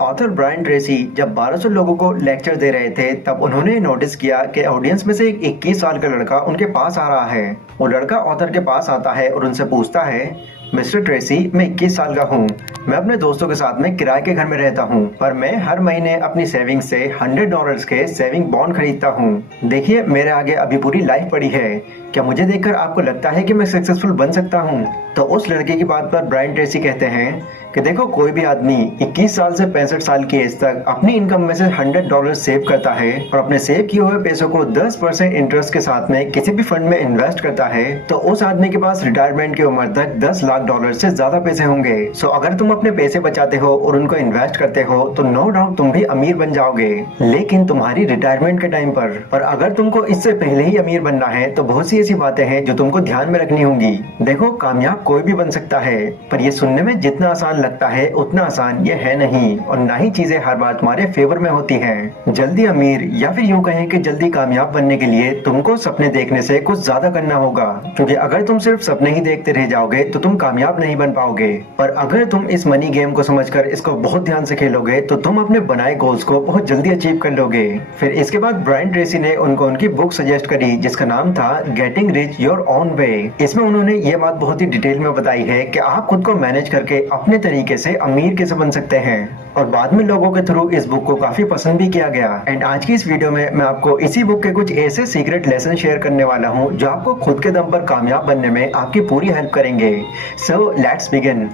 Author Brian Tracy जब 1200 लोगों को लेक्चर दे रहे थे तब उन्होंने नोटिस किया कि ऑडियंस में से एक 21 साल का लड़का उनके पास आ रहा है। वो लड़का ऑथर के पास आता है और उनसे पूछता है, मिस्टर ट्रेसी, मैं 21 साल का हूँ। मैं अपने दोस्तों के साथ में किराए के घर में रहता हूँ, पर मैं हर महीने अपनी सेविंग से $100 के सेविंग बॉन्ड खरीदता हूँ। देखिए, मेरे आगे अभी पूरी लाइफ पड़ी है। क्या मुझे देखकर आपको लगता है कि मैं सक्सेसफुल बन सकता हूँ? तो उस लड़के की बात पर ब्रायन ट्रेसी कहते हैं कि देखो, कोई भी आदमी 21 साल से 65 साल की एज तक अपनी इनकम में से $100 सेव करता है और अपने सेव किए हुए पैसों को 10% इंटरेस्ट के साथ में किसी भी फंड में इन्वेस्ट करता है, तो उस आदमी के पास रिटायरमेंट की उम्र तक $10 लाख से ज्यादा पैसे होंगे। सो अगर तुम अपने पैसे बचाते हो और उनको इन्वेस्ट करते हो तो नो डाउट तुम भी अमीर बन जाओगे, लेकिन तुम्हारी रिटायरमेंट के टाइम पर अगर तुमको इससे पहले ही अमीर बनना है तो बहुत सी ऐसी बातें हैं जो तुमको ध्यान में रखनी होंगी। देखो, कामयाब कोई भी बन सकता है, पर ये सुनने में जितना आसान लगता है उतना आसान ये है नहीं, और ना ही चीजें हर बार तुम्हारे फेवर में होती हैं। जल्दी अमीर या फिर यूं कहें कि जल्दी कामयाब बनने के लिए तुमको सपने देखने से कुछ ज्यादा करना होगा, क्योंकि अगर तुम सिर्फ सपने ही देखते रह जाओगे तो तुम कामयाब नहीं बन पाओगे। पर अगर तुम इस मनी गेम को समझकर इसको बहुत ध्यान से खेलोगे तो तुम अपने बनाए गोल्स को बहुत जल्दी अचीव कर लोगे। फिर इसके बाद ब्रायन ट्रेसी ने उनको उनकी बुक सजेस्ट करी जिसका नाम था getting rich your own way. इसमें उन्होंने ये बात बहुत ही डिटेल में बताई है कि आप खुद को मैनेज करके अपने तरीके से अमीर कैसे बन सकते हैं, और बाद में लोगों के थ्रू इस बुक को काफी पसंद भी किया गया। एंड आज की इस वीडियो में मैं आपको इसी बुक के कुछ ऐसे सीक्रेट लेसन शेयर करने वाला हूँ जो आपको खुद के दम पर कामयाब बनने में आपकी पूरी हेल्प करेंगे। So let's begin.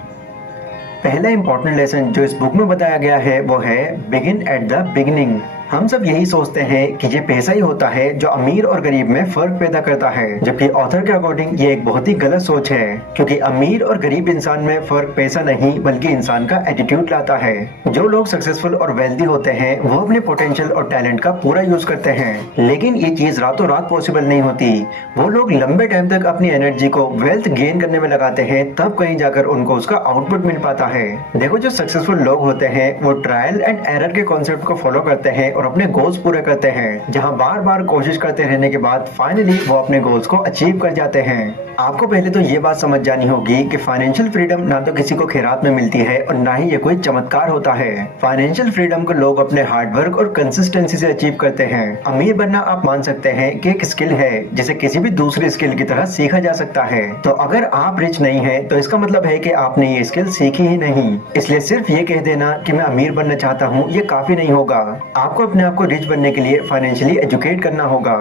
पहला इंपॉर्टेंट लेसन जो इस बुक में बताया गया है वो है बिगिन एट द बिगिनिंग। हम सब यही सोचते हैं कि ये पैसा ही होता है जो अमीर और गरीब में फर्क पैदा करता है, जबकि ऑथर के अकॉर्डिंग ये एक बहुत ही गलत सोच है, क्योंकि अमीर और गरीब इंसान में फर्क पैसा नहीं बल्कि इंसान का एटीट्यूड लाता है। जो लोग सक्सेसफुल और वेल्दी होते हैं वो अपने पोटेंशियल और टैलेंट का पूरा यूज करते हैं, लेकिन ये चीज रातों रात पॉसिबल नहीं होती। वो लोग लंबे टाइम तक अपनी एनर्जी को वेल्थ गेन करने में लगाते हैं, तब कहीं जाकर उनको उसका आउटपुट मिल पाता है। देखो, जो सक्सेसफुल लोग होते हैं वो ट्रायल एंड एरर के कॉन्सेप्ट को फॉलो करते हैं और अपने गोल्स पूरे करते हैं, जहां बार बार कोशिश करते रहने के बाद फाइनली वो अपने गोल्स को अचीव कर जाते हैं। आपको पहले तो ये बात समझ जानी होगी कि फाइनेंशियल फ्रीडम ना तो किसी को खैरात में मिलती है और ना ही ये कोई चमत्कार होता है। फाइनेंशियल फ्रीडम को लोग अपने हार्डवर्क और कंसिस्टेंसी से अचीव करते हैं। अमीर बनना आप मान सकते हैं कि एक स्किल है जिसे किसी भी दूसरी स्किल की तरह सीखा जा सकता है। तो अगर आप रिच नहीं है तो इसका मतलब है कि आपने ये स्किल सीखी ही नहीं। इसलिए सिर्फ ये कह देना कि मैं अमीर बनना चाहता हूँ ये काफी नहीं होगा। आपको अपने आप को रिच बनने के लिए फाइनेंशियली एजुकेट करना होगा।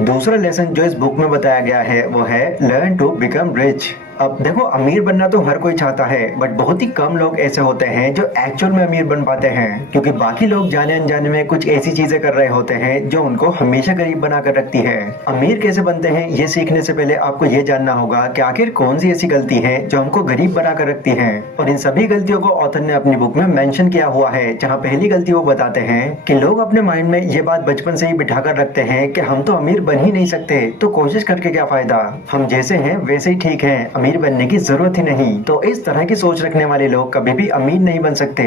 दूसरा लेसन जो इस बुक में बताया गया है वो है लर्न टू बिकम रिच। अब देखो, अमीर बनना तो हर कोई चाहता है, बट बहुत ही कम लोग ऐसे होते हैं जो एक्चुअल में अमीर बन पाते हैं, क्योंकि बाकी लोग जाने अनजाने में कुछ ऐसी चीजें कर रहे होते हैं जो उनको हमेशा गरीब बनाकर रखती है। अमीर कैसे बनते हैं ये सीखने से पहले आपको ये जानना होगा कि आखिर कौन सी ऐसी गलती है जो हमको गरीब बनाकर रखती है, और इन सभी गलतियों को ऑथर ने अपनी बुक में मेंशन किया हुआ है। जहाँ पहली गलती वो बताते हैं कि लोग अपने माइंड में ये बात बचपन से ही बिठा कर रखते हैं कि हम तो अमीर बन ही नहीं सकते, तो कोशिश करके क्या फायदा, हम जैसे हैं वैसे ही ठीक है, अमीर बनने की जरूरत ही नहीं। तो इस तरह की सोच रखने वाले लोग कभी भी अमीर नहीं बन सकते।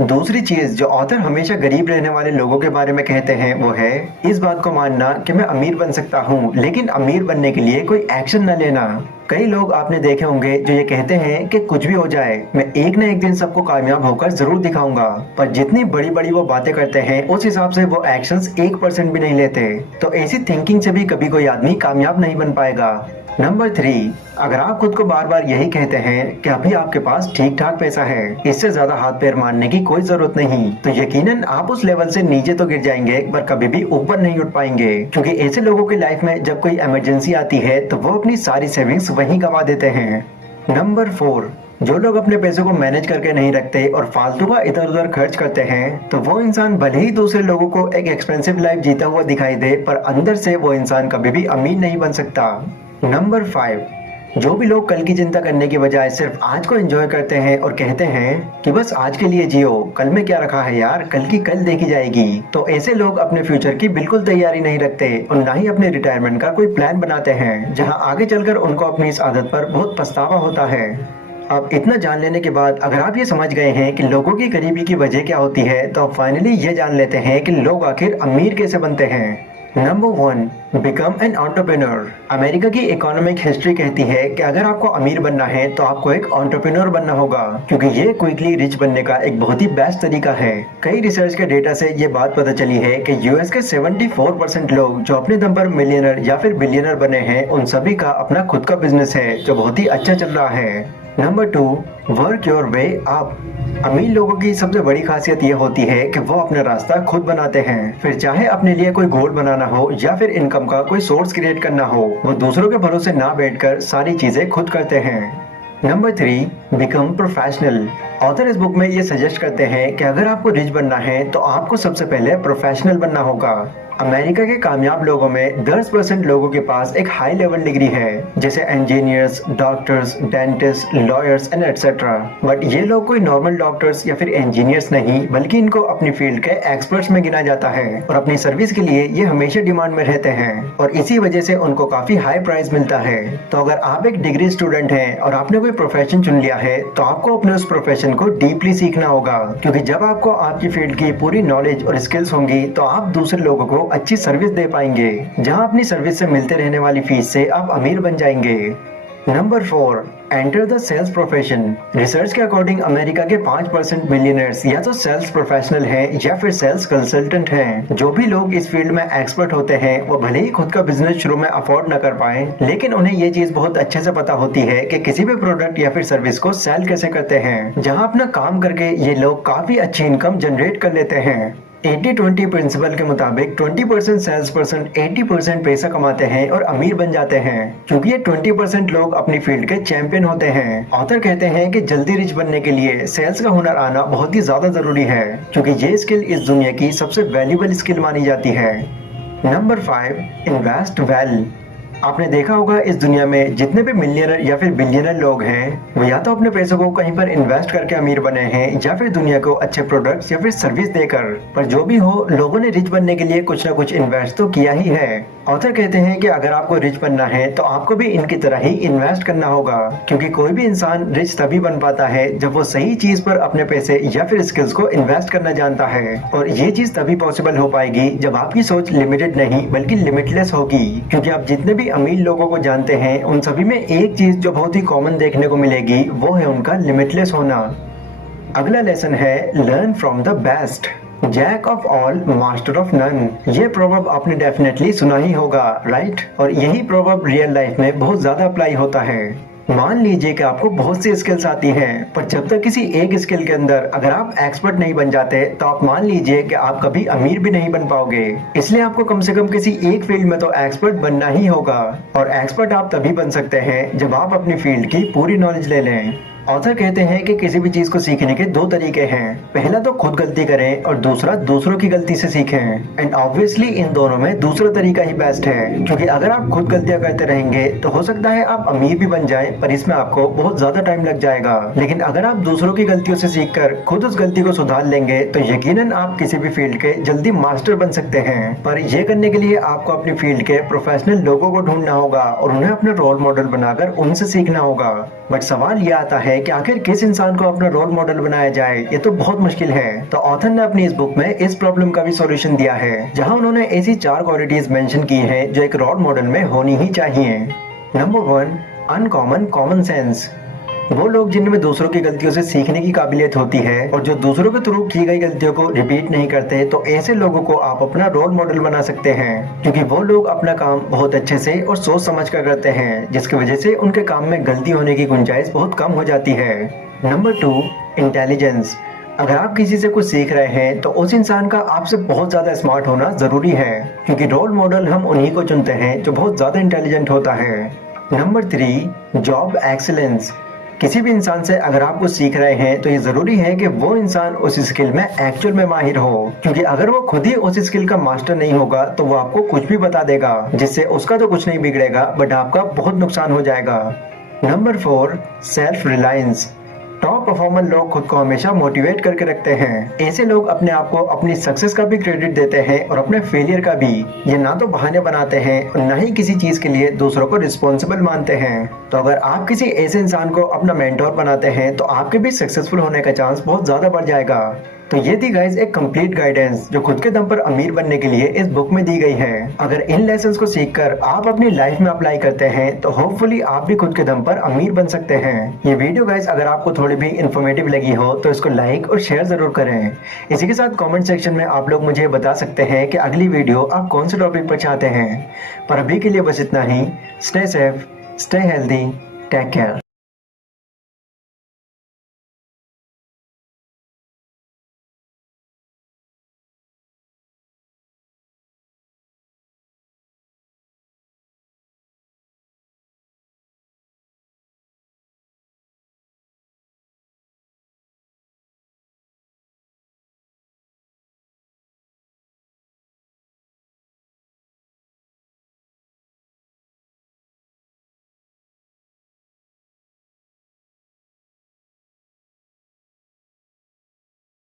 दूसरी चीज जो ऑथर हमेशा गरीब रहने वाले लोगों के बारे में कहते हैं वो है इस बात को मानना कि मैं अमीर बन सकता हूँ, लेकिन अमीर बनने के लिए कोई एक्शन न लेना। कई लोग आपने देखे होंगे जो ये कहते हैं कि कुछ भी हो जाए मैं एक न एक दिन सबको कामयाब होकर जरूर दिखाऊंगा, पर जितनी बड़ी बड़ी वो बातें करते हैं उस हिसाब से वो एक्शंस 1% भी नहीं लेते। तो ऐसी थिंकिंग से भी कभी कोई आदमी कामयाब नहीं बन पाएगा। नंबर 3, अगर आप खुद को बार बार यही कहते हैं कि अभी आपके पास ठीक ठाक पैसा है, इससे ज्यादा हाथ पैर मारने की कोई जरूरत नहीं, तो यकीनन आप उस लेवल से नीचे तो गिर जाएंगे पर कभी भी ऊपर नहीं उठ पाएंगे, क्योंकि ऐसे लोगों की लाइफ में जब कोई इमरजेंसी आती है तो वो अपनी सारी सेविंग्स वहीं गवा देते हैं। नंबर 4, जो लोग अपने पैसों को मैनेज करके नहीं रखते और फालतू का इधर उधर खर्च करते हैं, तो वो इंसान भले ही दूसरे लोगों को एक एक्सपेंसिव लाइफ जीता हुआ दिखाई दे, पर अंदर से वो इंसान कभी भी अमीर नहीं बन सकता। नंबर 5, जो भी लोग कल की चिंता करने की बजाय सिर्फ आज को एंजॉय करते हैं और कहते हैं कि बस आज के लिए जियो, कल में क्या रखा है यार, कल की कल देखी जाएगी, तो ऐसे लोग अपने फ्यूचर की बिल्कुल तैयारी नहीं रखते और ना ही अपने रिटायरमेंट का कोई प्लान बनाते हैं, जहां आगे चलकर उनको अपनी इस आदत पर बहुत पछतावा होता है। अब इतना जान लेने के बाद अगर आप ये समझ गए हैं कि लोगों की गरीबी की वजह क्या होती है, तो अब फाइनली ये जान लेते हैं कि लोग आखिर अमीर कैसे बनते हैं। Number 1, become an entrepreneur. America की इकोनॉमिक हिस्ट्री कहती है कि अगर आपको अमीर बनना है तो आपको एक एंटरप्रेन्योर बनना होगा, क्योंकि ये क्विकली रिच बनने का एक बहुत ही बेस्ट तरीका है। कई रिसर्च के डेटा से ये बात पता चली है कि यूएस के 74% लोग जो अपने दम पर मिलियनर या फिर बिलियनर बने हैं, उन सभी का अपना खुद का बिजनेस है जो बहुत ही अच्छा चल रहा है। Number 2, work your way up. अमीर लोगों की सबसे बड़ी खासियत यह होती है कि वो अपना रास्ता खुद बनाते हैं। फिर चाहे अपने लिए कोई गोल बनाना हो या फिर इनकम का कोई सोर्स क्रिएट करना हो, वो दूसरों के भरोसे ना बैठकर सारी चीजें खुद करते हैं। Number 3, become professional. ऑथर इस बुक में ये सजेस्ट करते हैं कि अगर आपको रिच बनना है तो आपको सबसे पहले प्रोफेशनल बनना होगा। अमेरिका के कामयाब लोगों में 10% लोगों के पास एक हाई लेवल डिग्री है, जैसे engineers, doctors, dentist, lawyers and etcetera. But ये लोग कोई नॉर्मल डॉक्टर्स या फिर इंजीनियर्स नहीं, बल्कि इनको अपनी फील्ड के एक्सपर्ट्स में गिना जाता है और अपनी सर्विस के लिए ये हमेशा डिमांड में रहते हैं और इसी वजह से उनको काफी हाई प्राइस मिलता है। तो अगर आप एक डिग्री स्टूडेंट हैं और आपने कोई प्रोफेशन चुन लिया है तो आपको अपने उस प्रोफेशन को डीपली सीखना होगा, क्योंकि जब आपको आपकी फील्ड की पूरी नॉलेज और स्किल्स होंगी तो आप दूसरे लोगों को अच्छी सर्विस दे पाएंगे, जहां अपनी सर्विस से मिलते रहने वाली फीस से आप अमीर बन जाएंगे। Number 4, enter the sales profession. Research के अकॉर्डिंग अमेरिका के 5% मिलियनर्स या तो सेल्स प्रोफेशनल हैं या फिर सेल्स कंसल्टेंट हैं। जो भी लोग इस फील्ड में एक्सपर्ट होते हैं वो भले ही खुद का बिजनेस शुरू में अफोर्ड न कर पाए, लेकिन उन्हें ये चीज बहुत अच्छे से पता होती है कि किसी भी प्रोडक्ट या फिर सर्विस को सेल कैसे करते हैं, जहां अपना काम करके ये लोग काफी अच्छी इनकम जनरेट कर लेते हैं। 80-20 प्रिंसिपल के मुताबिक 20% सेल्स पर्सन 80% पैसा कमाते हैं और अमीर बन जाते हैं, क्योंकि ये 20% लोग अपनी फील्ड के चैंपियन होते हैं। ऑथर कहते हैं कि जल्दी रिच बनने के लिए सेल्स का हुनर आना बहुत ही ज्यादा जरूरी है, क्योंकि ये स्किल इस दुनिया की सबसे वैल्यूएबल स्किल मानी जाती है। Number 5, invest well. आपने देखा होगा इस दुनिया में जितने भी मिलियनर या फिर बिलियनर लोग हैं, वो या तो अपने पैसों को कहीं पर इन्वेस्ट करके अमीर बने हैं या फिर दुनिया को अच्छे प्रोडक्ट्स या फिर सर्विस देकर। पर जो भी हो, लोगों ने रिच बनने के लिए कुछ ना कुछ इन्वेस्ट तो किया ही है। ऑथर कहते हैं कि अगर आपको रिच बनना है तो आपको भी इनकी तरह ही इन्वेस्ट करना होगा, क्योंकि कोई भी इंसान रिच तभी बन पाता है जब वो सही चीज पर अपने पैसे या फिर स्किल्स को इन्वेस्ट करना जानता है। और ये चीज तभी पॉसिबल हो पाएगी जब आपकी सोच लिमिटेड नहीं बल्कि लिमिटलेस होगी, क्योंकि आप जितने भी अमीर लोगों को जानते हैं उन सभी में एक चीज जो बहुत ही कॉमन देखने को मिलेगी, वो है उनका लिमिटलेस होना। अगला लेसन है learn from the best. Jack of all master of none. ये प्रोवर्ब आपने डेफिनेटली सुना ही होगा, राइट? और यही प्रोवर्ब रियल लाइफ में बहुत ज्यादा अप्लाई होता है। मान लीजिए कि आपको बहुत सी स्किल्स आती हैं, पर जब तक किसी एक स्किल के अंदर अगर आप एक्सपर्ट नहीं बन जाते तो आप मान लीजिए कि आप कभी अमीर भी नहीं बन पाओगे। इसलिए आपको कम से कम किसी एक फील्ड में तो एक्सपर्ट बनना ही होगा, और एक्सपर्ट आप तभी बन सकते हैं जब आप अपनी फील्ड की पूरी नॉलेज ले लें। ऑथर कहते हैं कि किसी भी चीज को सीखने के 2 तरीके हैं। पहला तो खुद गलती करें और दूसरा दूसरों की गलती से सीखें। एंड ऑब्वियसली इन दोनों में दूसरा तरीका ही बेस्ट है, क्योंकि अगर आप खुद गलतियां करते रहेंगे तो हो सकता है आप अमीर भी बन जाएं, पर इसमें आपको बहुत ज्यादा टाइम लग जाएगा। लेकिन अगर आप दूसरों की गलतियों से सीखकर खुद उस गलती को सुधार लेंगे तो यकीनन आप किसी भी फील्ड के जल्दी मास्टर बन सकते हैं। पर यह करने के लिए आपको अपनी फील्ड के प्रोफेशनल लोगों को ढूंढना होगा और उन्हें अपने रोल मॉडल बनाकर उनसे सीखना होगा। बट सवाल यह आता है कि आखिर किस इंसान को अपना रोल मॉडल बनाया जाए, ये तो बहुत मुश्किल है। तो ऑथर ने अपनी इस बुक में इस प्रॉब्लम का भी सॉल्यूशन दिया है, जहां उन्होंने ऐसी 4 क्वालिटीज मेंशन की हैं जो एक रोल मॉडल में होनी ही चाहिए। Number 1, uncommon common sense. वो लोग जिनमें दूसरों की गलतियों से सीखने की काबिलियत होती है और जो दूसरों के थ्रू की गई गलतियों को रिपीट नहीं करते, तो ऐसे लोगों को आप अपना रोल मॉडल बना सकते हैं, क्योंकि वो लोग अपना काम बहुत अच्छे से और सोच समझ कर करते हैं, जिसकी वजह से उनके काम में गलती होने की गुंजाइश बहुत कम हो जाती है। Number 2, intelligence. अगर आप किसी से कुछ सीख रहे हैं तो उस इंसान का आपसे बहुत ज्यादा स्मार्ट होना जरूरी है, क्योंकि रोल मॉडल हम उन्हीं को चुनते हैं जो बहुत ज्यादा इंटेलिजेंट होता है। Number 3, job excellence. किसी भी इंसान से अगर आप कुछ सीख रहे हैं तो ये जरूरी है कि वो इंसान उस स्किल में एक्चुअल में माहिर हो, क्योंकि अगर वो खुद ही उस स्किल का मास्टर नहीं होगा तो वो आपको कुछ भी बता देगा, जिससे उसका तो कुछ नहीं बिगड़ेगा बट आपका बहुत नुकसान हो जाएगा। Number 4, self reliance. Top performer लोग खुद को हमेशा मोटिवेट करके रखते हैं। ऐसे लोग अपने आप को अपनी सक्सेस का भी क्रेडिट देते हैं और अपने फेलियर का भी। ये ना तो बहाने बनाते हैं और ना ही किसी चीज के लिए दूसरों को रिस्पॉन्सिबल मानते हैं। तो अगर आप किसी ऐसे इंसान को अपना मेंटोर बनाते हैं तो आपके भी सक्सेसफुल होने का चांस बहुत ज्यादा बढ़ जाएगा। तो ये थी गाइज एक कंप्लीट गाइडेंस जो खुद के दम पर अमीर बनने के लिए इस बुक में दी गई है। अगर इन लेसन्स को सीखकर आप अपनी लाइफ में अप्लाई करते हैं तो होपफुली आप भी खुद के दम पर अमीर बन सकते हैं। ये वीडियो गाइज अगर आपको थोड़ी भी इन्फॉर्मेटिव लगी हो तो इसको लाइक और शेयर जरूर करें। इसी के साथ कॉमेंट सेक्शन में आप लोग मुझे बता सकते हैं कि अगली वीडियो आप कौन से टॉपिक पर चाहते हैं। पर अभी के लिए बस इतना ही। Stay safe, stay healthy, take care.